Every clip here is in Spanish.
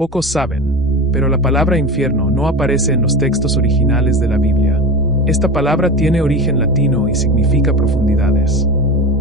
Pocos saben, pero la palabra infierno no aparece en los textos originales de la Biblia. Esta palabra tiene origen latino y significa profundidades.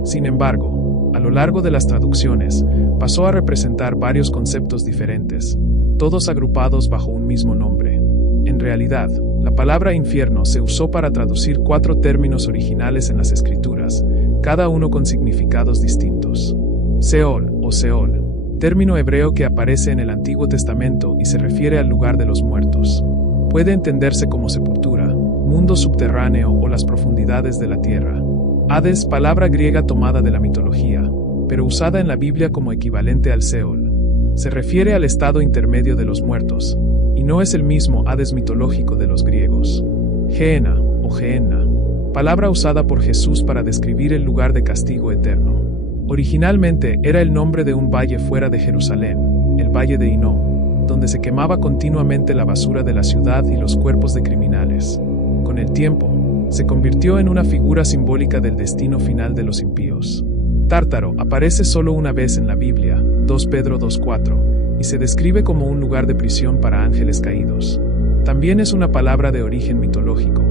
Sin embargo, a lo largo de las traducciones, pasó a representar varios conceptos diferentes, todos agrupados bajo un mismo nombre. En realidad, la palabra infierno se usó para traducir 4 términos originales en las Escrituras, cada uno con significados distintos. Seol o Seol, término hebreo que aparece en el Antiguo Testamento y se refiere al lugar de los muertos. Puede entenderse como sepultura, mundo subterráneo o las profundidades de la tierra. Hades, palabra griega tomada de la mitología, pero usada en la Biblia como equivalente al Seol. Se refiere al estado intermedio de los muertos, y no es el mismo Hades mitológico de los griegos. Gehenna o Gehenna, palabra usada por Jesús para describir el lugar de castigo eterno. Originalmente era el nombre de un valle fuera de Jerusalén, el Valle de Hinnom, donde se quemaba continuamente la basura de la ciudad y los cuerpos de criminales. Con el tiempo, se convirtió en una figura simbólica del destino final de los impíos. Tártaro aparece solo una vez en la Biblia, 2 Pedro 2:4, y se describe como un lugar de prisión para ángeles caídos. También es una palabra de origen mitológico,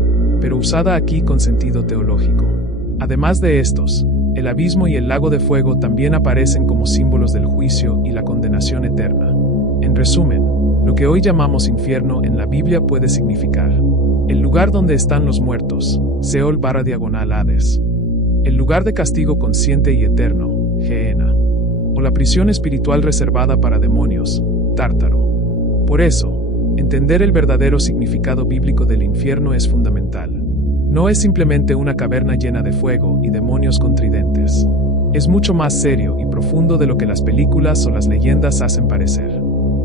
pero usada aquí con sentido teológico. Además de estos, el abismo y el lago de fuego también aparecen como símbolos del juicio y la condenación eterna. En resumen, lo que hoy llamamos infierno en la Biblia puede significar el lugar donde están los muertos, Seol/Hades, el lugar de castigo consciente y eterno, Gehenna, o la prisión espiritual reservada para demonios, Tártaro. Por eso, entender el verdadero significado bíblico del infierno es fundamental. No es simplemente una caverna llena de fuego y demonios con tridentes. Es mucho más serio y profundo de lo que las películas o las leyendas hacen parecer.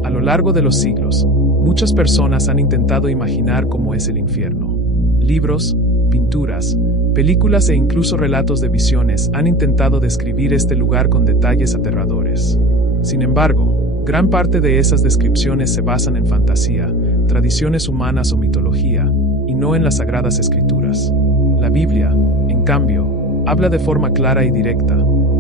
A lo largo de los siglos, muchas personas han intentado imaginar cómo es el infierno. Libros, pinturas, películas e incluso relatos de visiones han intentado describir este lugar con detalles aterradores. Sin embargo, gran parte de esas descripciones se basan en fantasía, tradiciones humanas o mitología, y no en las sagradas escrituras. La Biblia, en cambio, habla de forma clara y directa.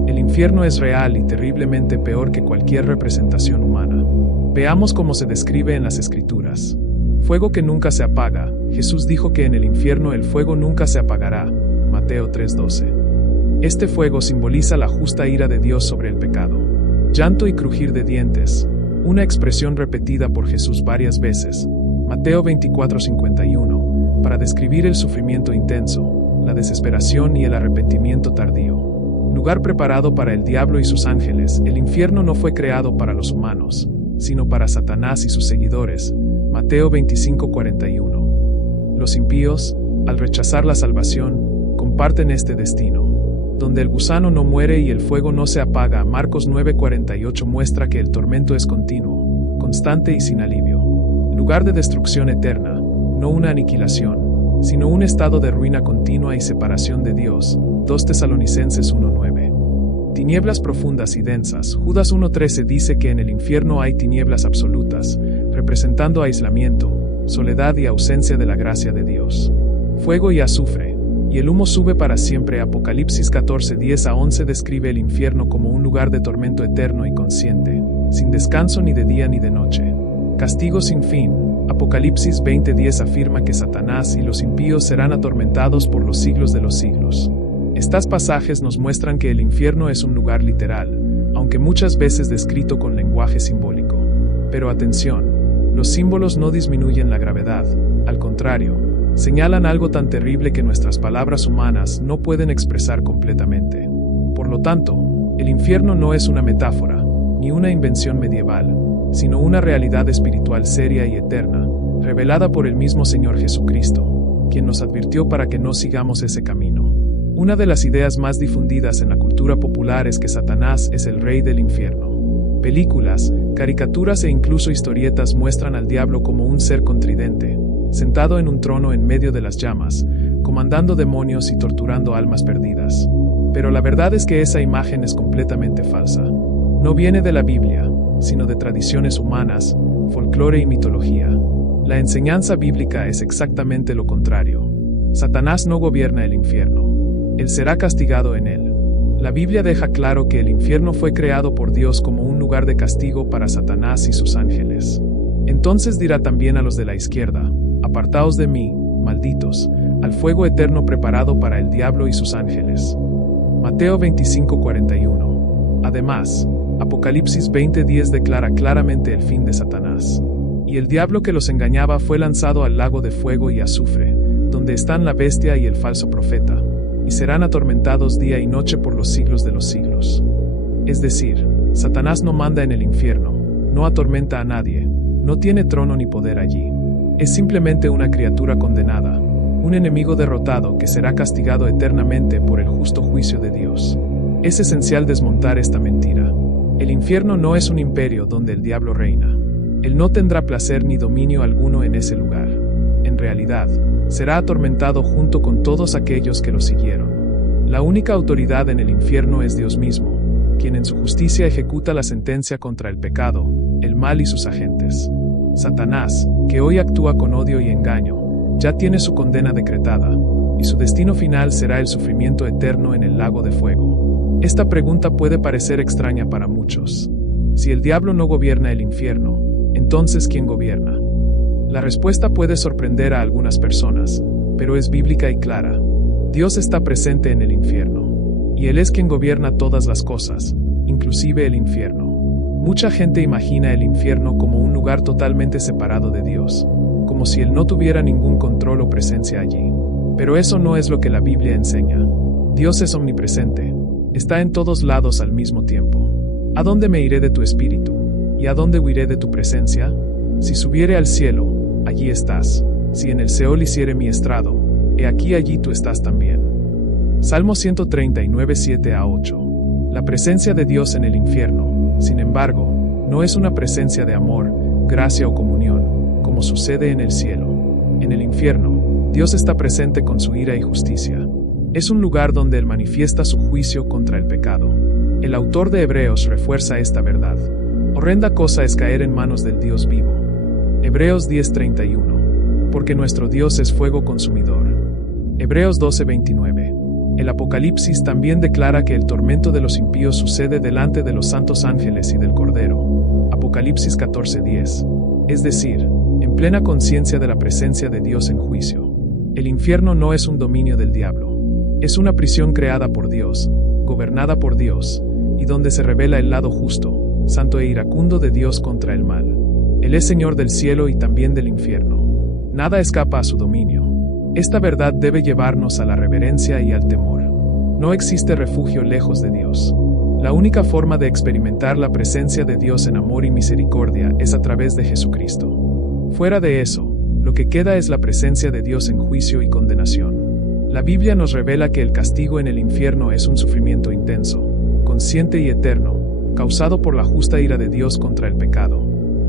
El infierno es real y terriblemente peor que cualquier representación humana. Veamos cómo se describe en las Escrituras. Fuego que nunca se apaga. Jesús dijo que en el infierno el fuego nunca se apagará. Mateo 3:12. Este fuego simboliza la justa ira de Dios sobre el pecado. Llanto y crujir de dientes, una expresión repetida por Jesús varias veces. Mateo 24:51, para describir el sufrimiento intenso, la desesperación y el arrepentimiento tardío. Lugar preparado para el diablo y sus ángeles. El infierno no fue creado para los humanos, sino para Satanás y sus seguidores. Mateo 25:41. Los impíos, al rechazar la salvación, comparten este destino. Donde el gusano no muere y el fuego no se apaga. Marcos 9:48 muestra que el tormento es continuo, constante y sin alivio. Lugar de destrucción eterna, no una aniquilación, sino un estado de ruina continua y separación de Dios. 2 Tesalonicenses 1:9. Tinieblas profundas y densas. Judas 1:13 dice que en el infierno hay tinieblas absolutas, representando aislamiento, soledad y ausencia de la gracia de Dios. Fuego y azufre, y el humo sube para siempre. Apocalipsis 14:10-11 describe el infierno como un lugar de tormento eterno y consciente, sin descanso ni de día ni de noche. Castigo sin fin. Apocalipsis 20:10 afirma que Satanás y los impíos serán atormentados por los siglos de los siglos. Estos pasajes nos muestran que el infierno es un lugar literal, aunque muchas veces descrito con lenguaje simbólico. Pero atención, los símbolos no disminuyen la gravedad, al contrario, señalan algo tan terrible que nuestras palabras humanas no pueden expresar completamente. Por lo tanto, el infierno no es una metáfora, ni una invención medieval, sino una realidad espiritual seria y eterna, revelada por el mismo Señor Jesucristo, quien nos advirtió para que no sigamos ese camino. Una de las ideas más difundidas en la cultura popular es que Satanás es el rey del infierno. Películas, caricaturas e incluso historietas muestran al diablo como un ser con tridente, sentado en un trono en medio de las llamas, comandando demonios y torturando almas perdidas. Pero la verdad es que esa imagen es completamente falsa. No viene de la Biblia, sino de tradiciones humanas, folclore y mitología. La enseñanza bíblica es exactamente lo contrario. Satanás no gobierna el infierno. Él será castigado en él. La Biblia deja claro que el infierno fue creado por Dios como un lugar de castigo para Satanás y sus ángeles. Entonces dirá también a los de la izquierda: apartaos de mí, malditos, al fuego eterno preparado para el diablo y sus ángeles. Mateo 25:41. Además, Apocalipsis 20:10 declara claramente el fin de Satanás. Y el diablo que los engañaba fue lanzado al lago de fuego y azufre, donde están la bestia y el falso profeta, y serán atormentados día y noche por los siglos de los siglos. Es decir, Satanás no manda en el infierno, no atormenta a nadie, no tiene trono ni poder allí. Es simplemente una criatura condenada, un enemigo derrotado que será castigado eternamente por el justo juicio de Dios. Es esencial desmontar esta mentira. El infierno no es un imperio donde el diablo reina. Él no tendrá placer ni dominio alguno en ese lugar. En realidad, será atormentado junto con todos aquellos que lo siguieron. La única autoridad en el infierno es Dios mismo, quien en su justicia ejecuta la sentencia contra el pecado, el mal y sus agentes. Satanás, que hoy actúa con odio y engaño, ya tiene su condena decretada, y su destino final será el sufrimiento eterno en el lago de fuego. Esta pregunta puede parecer extraña para muchos. Si el diablo no gobierna el infierno, entonces ¿quién gobierna? La respuesta puede sorprender a algunas personas, pero es bíblica y clara. Dios está presente en el infierno, y Él es quien gobierna todas las cosas, inclusive el infierno. Mucha gente imagina el infierno como un lugar totalmente separado de Dios, como si Él no tuviera ningún control o presencia allí. Pero eso no es lo que la Biblia enseña. Dios es omnipresente, está en todos lados al mismo tiempo. ¿A dónde me iré de tu espíritu? ¿Y a dónde huiré de tu presencia? Si subiere al cielo, allí estás. Si en el Seol hiciere mi estrado, he aquí allí tú estás también. Salmo 139, 7-8. La presencia de Dios en el infierno, sin embargo, no es una presencia de amor, gracia o comunión, como sucede en el cielo. En el infierno, Dios está presente con su ira y justicia. Es un lugar donde Él manifiesta su juicio contra el pecado. El autor de Hebreos refuerza esta verdad. Horrenda cosa es caer en manos del Dios vivo. Hebreos 10:31. Porque nuestro Dios es fuego consumidor. Hebreos 12:29. El Apocalipsis también declara que el tormento de los impíos sucede delante de los santos ángeles y del Cordero. Apocalipsis 14:10. Es decir, en plena conciencia de la presencia de Dios en juicio. El infierno no es un dominio del diablo. Es una prisión creada por Dios, gobernada por Dios, y donde se revela el lado justo, santo e iracundo de Dios contra el mal. Él es Señor del cielo y también del infierno. Nada escapa a su dominio. Esta verdad debe llevarnos a la reverencia y al temor. No existe refugio lejos de Dios. La única forma de experimentar la presencia de Dios en amor y misericordia es a través de Jesucristo. Fuera de eso, lo que queda es la presencia de Dios en juicio y condenación. La Biblia nos revela que el castigo en el infierno es un sufrimiento intenso, consciente y eterno, causado por la justa ira de Dios contra el pecado.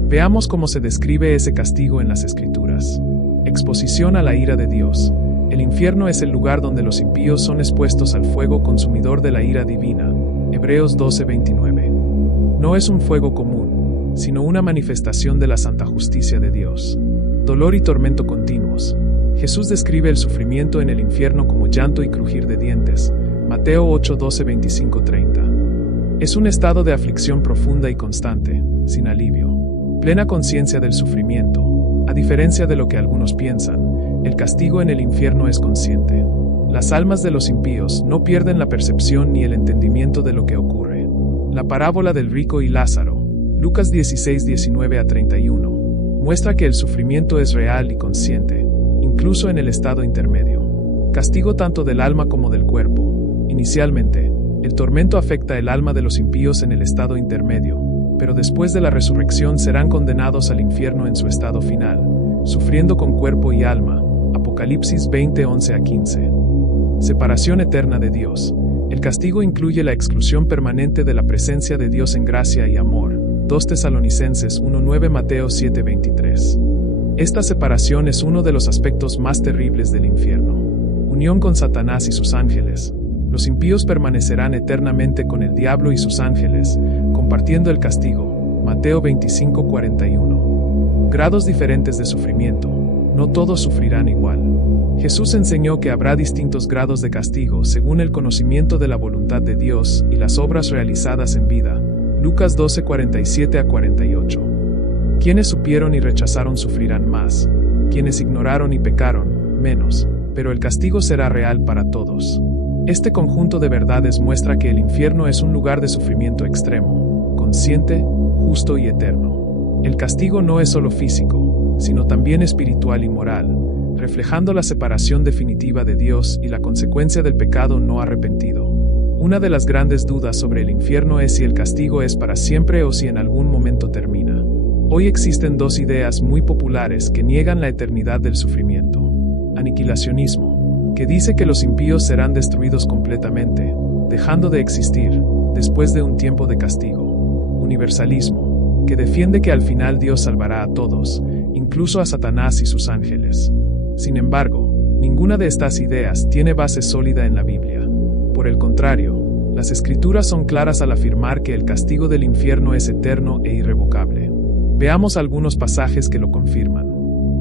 Veamos cómo se describe ese castigo en las Escrituras. Exposición a la ira de Dios. El infierno es el lugar donde los impíos son expuestos al fuego consumidor de la ira divina. Hebreos 12:29. No es un fuego común, sino una manifestación de la santa justicia de Dios. Dolor y tormento continuos. Jesús describe el sufrimiento en el infierno como llanto y crujir de dientes. Mateo 8:12-25-30. Es un estado de aflicción profunda y constante, sin alivio. Plena conciencia del sufrimiento. A diferencia de lo que algunos piensan, el castigo en el infierno es consciente. Las almas de los impíos no pierden la percepción ni el entendimiento de lo que ocurre. La parábola del rico y Lázaro, Lucas 16:19-31, muestra que el sufrimiento es real y consciente, incluso en el estado intermedio. Castigo tanto del alma como del cuerpo. Inicialmente, el tormento afecta el alma de los impíos en el estado intermedio, pero después de la resurrección serán condenados al infierno en su estado final, sufriendo con cuerpo y alma. Apocalipsis 20:11-15. Separación eterna de Dios. El castigo incluye la exclusión permanente de la presencia de Dios en gracia y amor. 2 Tesalonicenses 1:9, Mateo 7:23. Esta separación es uno de los aspectos más terribles del infierno. Unión con Satanás y sus ángeles. Los impíos permanecerán eternamente con el diablo y sus ángeles, compartiendo el castigo. Mateo 25:41. Grados diferentes de sufrimiento. no todos sufrirán igual. Jesús enseñó que habrá distintos grados de castigo según el conocimiento de la voluntad de Dios y las obras realizadas en vida. Lucas 12:47-48. Quienes supieron y rechazaron sufrirán más, quienes ignoraron y pecaron, menos, pero el castigo será real para todos. Este conjunto de verdades muestra que el infierno es un lugar de sufrimiento extremo, consciente, justo y eterno. El castigo no es solo físico, sino también espiritual y moral, reflejando la separación definitiva de Dios y la consecuencia del pecado no arrepentido. Una de las grandes dudas sobre el infierno es si el castigo es para siempre o si en algún momento termina. Hoy existen dos ideas muy populares que niegan la eternidad del sufrimiento. Aniquilacionismo, que dice que los impíos serán destruidos completamente, dejando de existir, después de un tiempo de castigo. Universalismo, que defiende que al final Dios salvará a todos, incluso a Satanás y sus ángeles. Sin embargo, ninguna de estas ideas tiene base sólida en la Biblia. Por el contrario, las Escrituras son claras al afirmar que el castigo del infierno es eterno e irrevocable. Veamos algunos pasajes que lo confirman.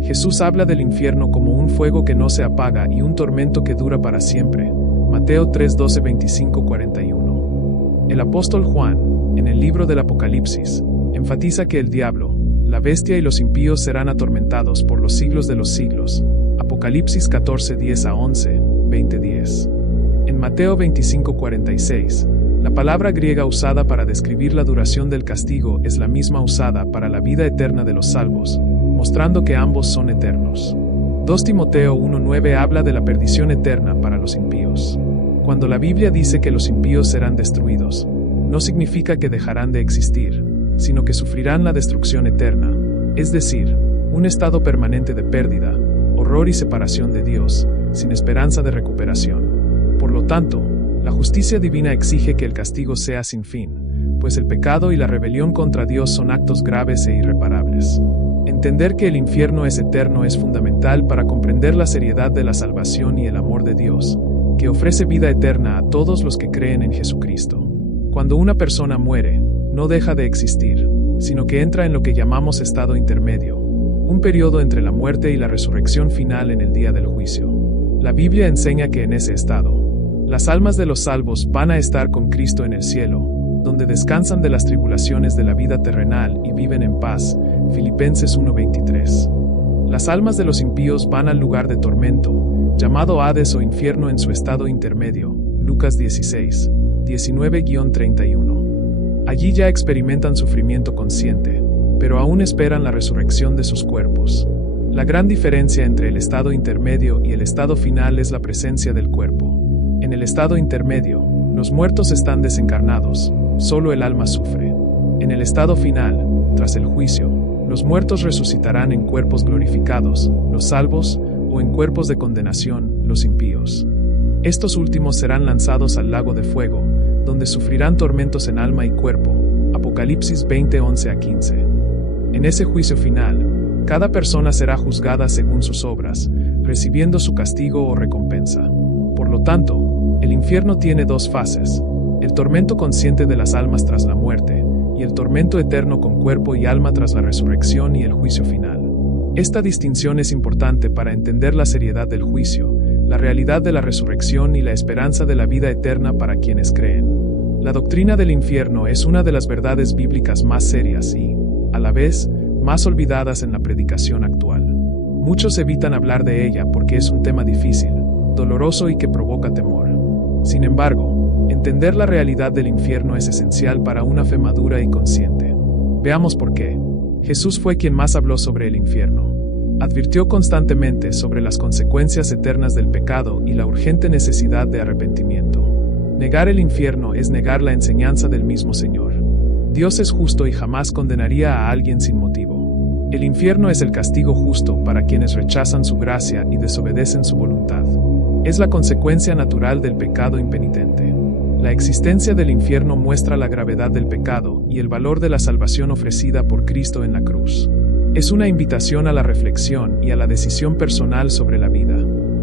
Jesús habla del infierno como un fuego que no se apaga y un tormento que dura para siempre. Mateo 3:12-25-41. El apóstol Juan, en el libro del Apocalipsis, enfatiza que el diablo, la bestia y los impíos serán atormentados por los siglos de los siglos. Apocalipsis 14:10-11, 20:10. En Mateo 25:46, la palabra griega usada para describir la duración del castigo es la misma usada para la vida eterna de los salvos, mostrando que ambos son eternos. 2 Timoteo 1:9 habla de la perdición eterna para los impíos. Cuando la Biblia dice que los impíos serán destruidos, no significa que dejarán de existir, sino que sufrirán la destrucción eterna, es decir, un estado permanente de pérdida, horror y separación de Dios, sin esperanza de recuperación. Por lo tanto, la justicia divina exige que el castigo sea sin fin, pues el pecado y la rebelión contra Dios son actos graves e irreparables. Entender que el infierno es eterno es fundamental para comprender la seriedad de la salvación y el amor de Dios, que ofrece vida eterna a todos los que creen en Jesucristo. Cuando una persona muere, no deja de existir, sino que entra en lo que llamamos estado intermedio, un periodo entre la muerte y la resurrección final en el día del juicio. La Biblia enseña que en ese estado, las almas de los salvos van a estar con Cristo en el cielo, donde descansan de las tribulaciones de la vida terrenal y viven en paz. Filipenses 1:23. Las almas de los impíos van al lugar de tormento, llamado Hades o infierno en su estado intermedio. Lucas 16, 19-31. Allí ya experimentan sufrimiento consciente, pero aún esperan la resurrección de sus cuerpos. La gran diferencia entre el estado intermedio y el estado final es la presencia del cuerpo. En el estado intermedio, los muertos están desencarnados, solo el alma sufre. En el estado final, tras el juicio, los muertos resucitarán en cuerpos glorificados, los salvos, o en cuerpos de condenación, los impíos. Estos últimos serán lanzados al lago de fuego, donde sufrirán tormentos en alma y cuerpo. Apocalipsis 20:11-15. En ese juicio final, cada persona será juzgada según sus obras, recibiendo su castigo o recompensa. Por lo tanto, el infierno tiene dos fases: el tormento consciente de las almas tras la muerte, y el tormento eterno con cuerpo y alma tras la resurrección y el juicio final. Esta distinción es importante para entender la seriedad del juicio, la realidad de la resurrección y la esperanza de la vida eterna para quienes creen. La doctrina del infierno es una de las verdades bíblicas más serias y, a la vez, más olvidadas en la predicación actual. Muchos evitan hablar de ella porque es un tema difícil, doloroso y que provoca temor. Sin embargo, entender la realidad del infierno es esencial para una fe madura y consciente. Veamos por qué. Jesús fue quien más habló sobre el infierno. Advirtió constantemente sobre las consecuencias eternas del pecado y la urgente necesidad de arrepentimiento. Negar el infierno es negar la enseñanza del mismo Señor. Dios es justo y jamás condenaría a alguien sin motivo. El infierno es el castigo justo para quienes rechazan su gracia y desobedecen su voluntad. Es la consecuencia natural del pecado impenitente. La existencia del infierno muestra la gravedad del pecado y el valor de la salvación ofrecida por Cristo en la cruz. Es una invitación a la reflexión y a la decisión personal sobre la vida.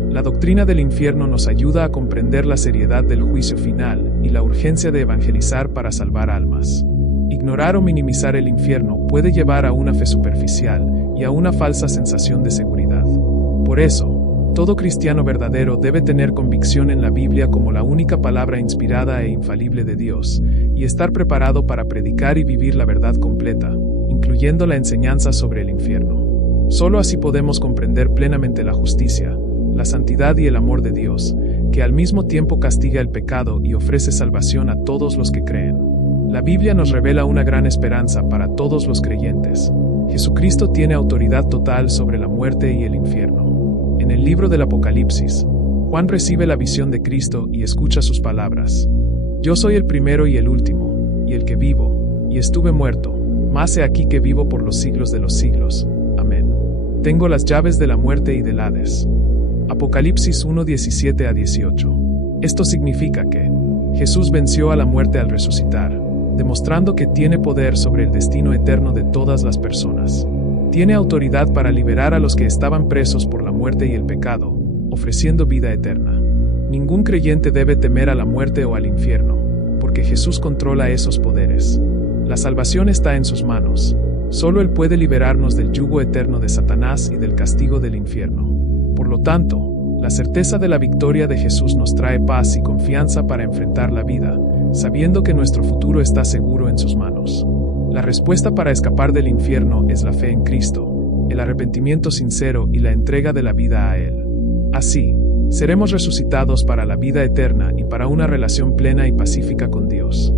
La doctrina del infierno nos ayuda a comprender la seriedad del juicio final y la urgencia de evangelizar para salvar almas. Ignorar o minimizar el infierno puede llevar a una fe superficial y a una falsa sensación de seguridad. Por eso, todo cristiano verdadero debe tener convicción en la Biblia como la única palabra inspirada e infalible de Dios, y estar preparado para predicar y vivir la verdad completa, incluyendo la enseñanza sobre el infierno. Solo así podemos comprender plenamente la justicia, la santidad y el amor de Dios, que al mismo tiempo castiga el pecado y ofrece salvación a todos los que creen. La Biblia nos revela una gran esperanza para todos los creyentes. Jesucristo tiene autoridad total sobre la muerte y el infierno. En el libro del Apocalipsis, Juan recibe la visión de Cristo y escucha sus palabras. Yo soy el primero y el último, y el que vivo, y estuve muerto, mas he aquí que vivo por los siglos de los siglos. Amén. Tengo las llaves de la muerte y del Hades. Apocalipsis 1:17-18. Esto significa que Jesús venció a la muerte al resucitar, demostrando que tiene poder sobre el destino eterno de todas las personas. Tiene autoridad para liberar a los que estaban presos por la muerte y el pecado, ofreciendo vida eterna. Ningún creyente debe temer a la muerte o al infierno, porque Jesús controla esos poderes. La salvación está en sus manos. Solo Él puede liberarnos del yugo eterno de Satanás y del castigo del infierno. Por lo tanto, la certeza de la victoria de Jesús nos trae paz y confianza para enfrentar la vida, sabiendo que nuestro futuro está seguro en sus manos. La respuesta para escapar del infierno es la fe en Cristo, el arrepentimiento sincero y la entrega de la vida a Él. Así, seremos resucitados para la vida eterna y para una relación plena y pacífica con Dios.